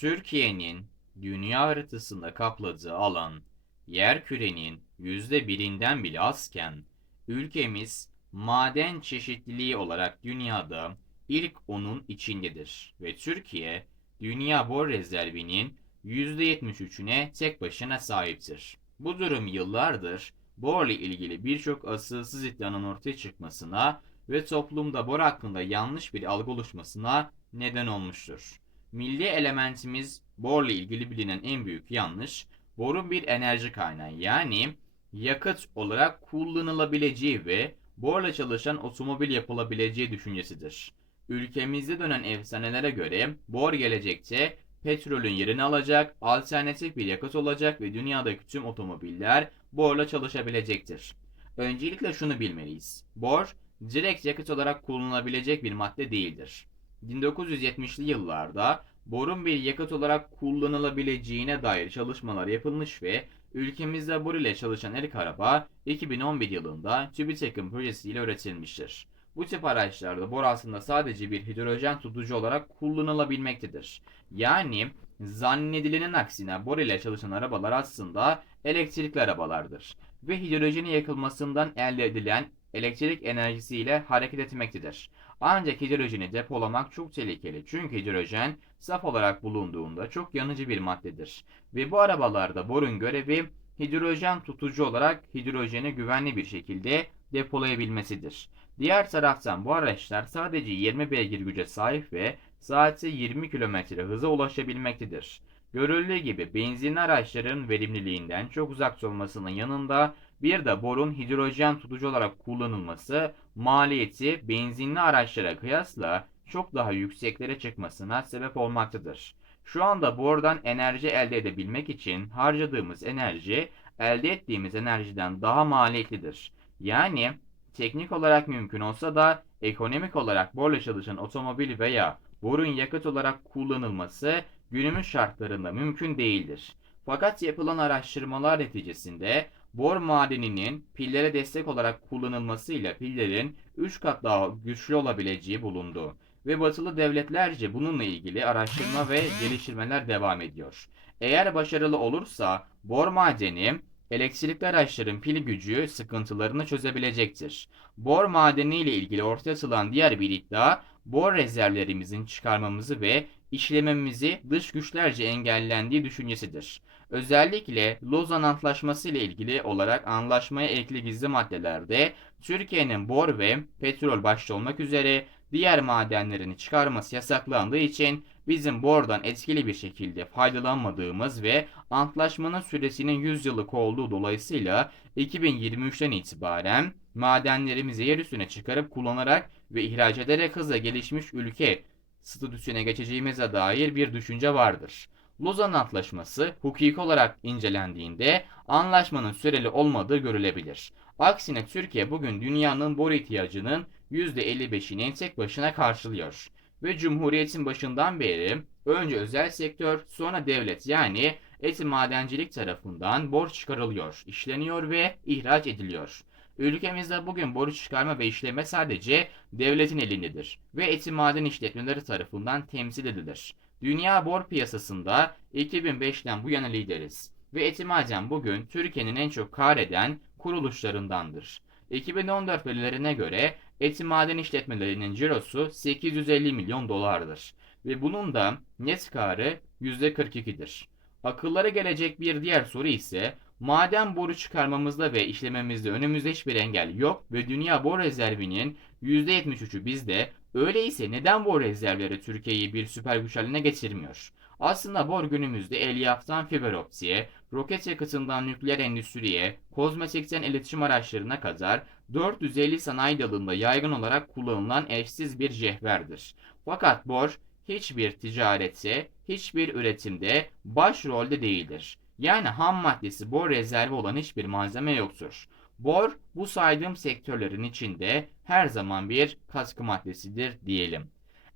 Türkiye'nin dünya haritasında kapladığı alan yer kürenin yüzde birinden bile azken ülkemiz maden çeşitliliği olarak dünyada ilk onun içindedir ve Türkiye dünya bor rezervinin %73'üne tek başına sahiptir. Bu durum yıllardır borla ilgili birçok asılsız iddianın ortaya çıkmasına ve toplumda bor hakkında yanlış bir algı oluşmasına neden olmuştur. Milli elementimiz borla ilgili bilinen en büyük yanlış, borun bir enerji kaynağı yani yakıt olarak kullanılabileceği ve borla çalışan otomobil yapılabileceği düşüncesidir. Ülkemizde dönen efsanelere göre bor gelecekte petrolün yerini alacak, alternatif bir yakıt olacak ve dünyadaki tüm otomobiller borla çalışabilecektir. Öncelikle şunu bilmeliyiz. Bor, direkt yakıt olarak kullanılabilecek bir madde değildir. 1970'li yıllarda borun bir yakıt olarak kullanılabileceğine dair çalışmalar yapılmış ve ülkemizde bor ile çalışan ilk araba 2011 yılında TÜBİTAK'ın projesiyle üretilmiştir. Bu tip araçlarda bor aslında sadece bir hidrojen tutucu olarak kullanılabilmektedir. Yani zannedilenin aksine bor ile çalışan arabalar aslında elektrikli arabalardır ve hidrojenin yakılmasından elde edilen elektrik enerjisiyle hareket etmektedir. Ancak hidrojeni depolamak çok tehlikeli çünkü hidrojen saf olarak bulunduğunda çok yanıcı bir maddedir. Ve bu arabalarda borun görevi hidrojen tutucu olarak hidrojeni güvenli bir şekilde depolayabilmesidir. Diğer taraftan bu araçlar sadece 20 beygir güce sahip ve saatte 20 km hıza ulaşabilmektedir. Görüldüğü gibi benzinli araçların verimliliğinden çok uzak olmasının yanında bir de borun hidrojen tutucu olarak kullanılması maliyeti benzinli araçlara kıyasla çok daha yükseklere çıkmasına sebep olmaktadır. Şu anda bordan enerji elde edebilmek için harcadığımız enerji elde ettiğimiz enerjiden daha maliyetlidir. Yani teknik olarak mümkün olsa da ekonomik olarak borla çalışan otomobil veya borun yakıt olarak kullanılması günümüz şartlarında mümkün değildir. Fakat yapılan araştırmalar neticesinde bor madeninin pillere destek olarak kullanılmasıyla pillerin 3 kat daha güçlü olabileceği bulundu ve batılı devletlerce bununla ilgili araştırma ve geliştirmeler devam ediyor. Eğer başarılı olursa bor madeni elektrikli araçların pil gücü sıkıntılarını çözebilecektir. Bor madeni ile ilgili ortaya atılan diğer bir iddia bor rezervlerimizin çıkarmamızı ve işlememizi dış güçlerce engellendiği düşüncesidir. Özellikle Lozan Antlaşması ile ilgili olarak anlaşmaya ekli gizli maddelerde Türkiye'nin bor ve petrol başta olmak üzere diğer madenlerini çıkarması yasaklandığı için bizim bordan etkili bir şekilde faydalanmadığımız ve antlaşmanın süresinin 100 yıllık olduğu dolayısıyla 2023'ten itibaren madenlerimizi yer üstüne çıkarıp kullanarak ve ihraç ederek hızla gelişmiş ülke statüsüne geçeceğimize dair bir düşünce vardır. Lozan Antlaşması hukuki olarak incelendiğinde anlaşmanın süreli olmadığı görülebilir. Aksine Türkiye bugün dünyanın bor ihtiyacının %55'ini tek başına karşılıyor. Ve Cumhuriyet'in başından beri önce özel sektör sonra devlet yani eti madencilik tarafından borç çıkarılıyor, işleniyor ve ihraç ediliyor. Ülkemizde bugün boru çıkarma ve işleme sadece devletin elindedir ve eti maden işletmeleri tarafından temsil edilir. Dünya bor piyasasında 2005'ten bu yana lideriz ve Etimaden bugün Türkiye'nin en çok kar eden kuruluşlarındandır. 2014 verilerine göre Etimaden işletmelerinin cirosu 850 milyon dolardır ve bunun da net karı %42'dir. Akıllara gelecek bir diğer soru ise maden boru çıkarmamızda ve işlememizde önümüzde hiçbir engel yok ve dünya bor rezervinin %73'ü bizde Öyleyse neden bor rezervleri Türkiye'yi bir süper güç haline getirmiyor? Aslında bor günümüzde elyaftan fiber optiğe, roket yakıtından nükleer endüstriye, kozmetikten iletişim araçlarına kadar 450 sanayi dalında yaygın olarak kullanılan eşsiz bir cevherdir. Fakat bor hiçbir ticarette, hiçbir üretimde başrolde değildir. Yani ham maddesi bor rezervi olan hiçbir malzeme yoktur. Bor bu saydığım sektörlerin içinde her zaman bir katkı maddesidir diyelim.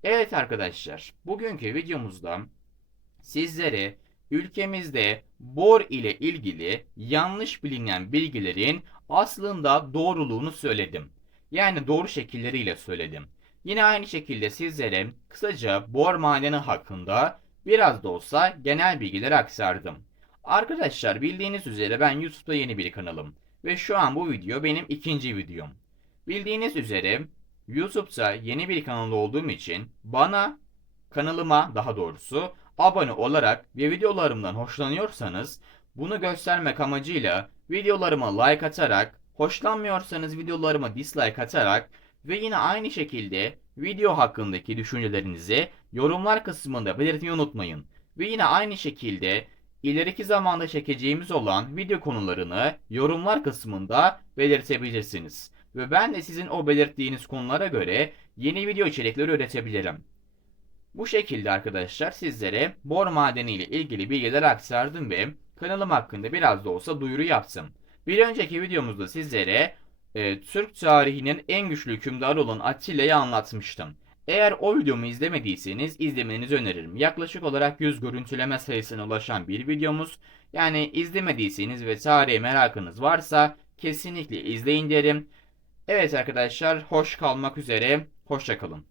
Evet arkadaşlar, bugünkü videomuzda sizlere ülkemizde bor ile ilgili yanlış bilinen bilgilerin aslında doğruluğunu söyledim. Yani doğru şekilleriyle söyledim. Yine aynı şekilde sizlere kısaca bor madeni hakkında biraz da olsa genel bilgileri aktardım. Arkadaşlar bildiğiniz üzere ben YouTube'da yeni bir kanalım ve şu an bu video benim ikinci videom. Bildiğiniz üzere YouTube'da yeni bir kanal olduğum için bana kanalıma daha doğrusu abone olarak ve videolarımdan hoşlanıyorsanız bunu göstermek amacıyla videolarıma like atarak, hoşlanmıyorsanız videolarıma dislike atarak ve yine aynı şekilde video hakkındaki düşüncelerinizi yorumlar kısmında belirtmeyi unutmayın. Ve yine aynı şekilde ileriki zamanda çekeceğimiz olan video konularını yorumlar kısmında belirtebilirsiniz. Ve ben de sizin o belirttiğiniz konulara göre yeni video içerikleri üretebilirim. Bu şekilde arkadaşlar sizlere bor madeni ile ilgili bilgiler aktardım ve kanalım hakkında biraz da olsa duyuru yaptım. Bir önceki videomuzda sizlere e, Türk tarihinin en güçlü hükümdarı olan Atilla'yı anlatmıştım. Eğer o videomu izlemediyseniz izlemenizi öneririm. Yaklaşık olarak 100 görüntüleme sayısına ulaşan bir videomuz. Yani izlemediyseniz ve tarihe merakınız varsa kesinlikle izleyin derim. Evet arkadaşlar hoş kalmak üzere. Hoşçakalın.